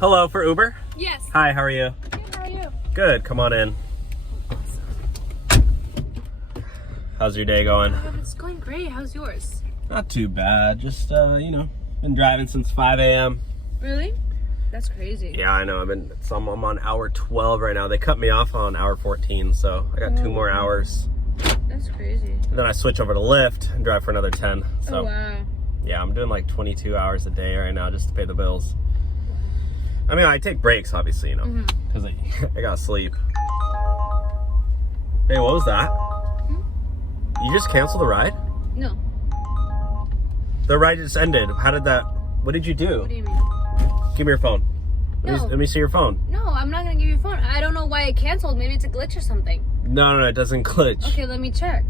Hello, for Uber? Yes. Hi, how are you? Good, how are you? Good, come on in. How's your day going? It's going great. How's yours? Not too bad. Just, you know, been driving since 5 a.m. Really? That's crazy. Yeah, I know. I'm on hour 12 right now. They cut me off on hour 14, so I got 2 more hours. That's crazy. And then I switch over to Lyft and drive for another 10. So, oh, wow. yeah, I'm doing like 22 hours a day right now just to pay the bills. I mean, I take breaks, obviously, you know, because I gotta sleep. Hey, what was that? You just canceled the ride? No. The ride just ended. How did that... What did you do? What do you mean? Give me your phone. No. Let me see your phone. No, I'm not going to give you your phone. I don't know why it canceled. Maybe it's a glitch or something. No, it doesn't glitch. Okay, let me check.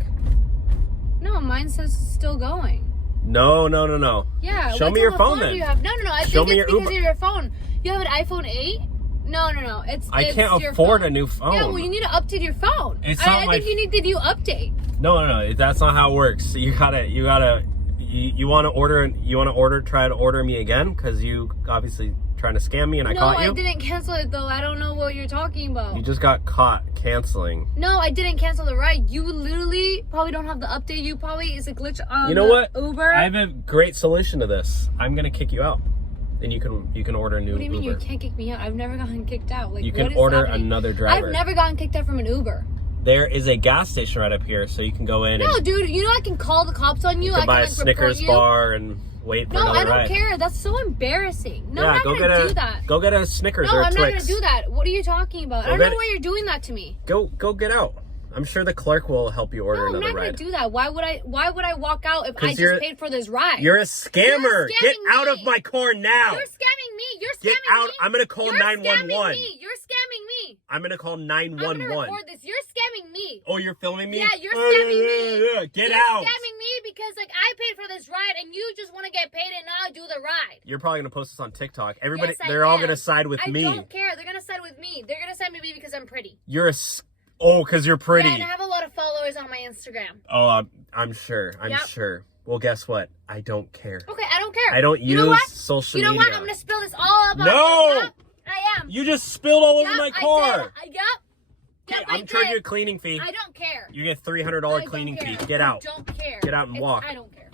No, mine says it's still going. No. Yeah. Show me your phone then. Do you have? No. I Show think me it's your because of your phone. You have an iPhone 8? No. I can't your afford phone. a new phone. Yeah, well, you need to update your phone. I think you need to do update. No. That's not how it works. You want to try to order me again because you obviously trying to scam me and I caught you. No, I didn't cancel it though. I don't know what you're talking about. You just got caught canceling. No, I didn't cancel the ride. You literally probably don't have the update. You probably is a glitch on You know what? Uber. I have a great solution to this. I'm gonna kick you out, and you can order a new. What do you mean Uber. you can't kick me out? I've never gotten kicked out. Like You what can is order happening? another driver. I've never gotten kicked out from an Uber. There is a gas station right up here, so you can go in. No, and dude. You know I can call the cops on you. You can buy I a can Snickers report you. bar and wait for No, another I don't ride. care. That's so embarrassing. No, Yeah, I'm not gonna do that. Go get a Snickers No, or a I'm not Twix. gonna do that. What are you talking about? I don't know why you're doing that to me. Go get out. I'm sure the clerk will help you order No, I'm another not ride. gonna do that. Why would I walk out if I you're- just paid for this ride? You're a scammer. You're Get scamming out of me. my car now. You're scamming me. You're scamming Get out. me. I'm gonna call 911. You're scamming me. I'm gonna call I'm 911. gonna record this. You're scamming me. Oh, you're filming me? Yeah, you're scamming me. Get You're out. scamming me because like I paid for this ride and you just want to get paid and not do the ride. You're probably gonna post this on TikTok. Everybody, Yes, I they're all am. gonna side with me. I don't care. They're gonna side with me. They're gonna side with me because I'm pretty. You're a. Oh, because you're pretty. Yeah, and I have a lot of followers on my Instagram. Oh, I'm sure. I'm Yep. sure. Well, guess what? I don't care. Okay, I don't care. I don't you know use what? social You know media. what? I'm gonna spill this all up. No! On you. Yep, I am. You just spilled all over Yep, my I car. did. Yep. Yep, I'm charging you a cleaning fee. I don't care. You get $300 I cleaning don't fee. care. Get out. I don't care. Get out and walk. I don't care.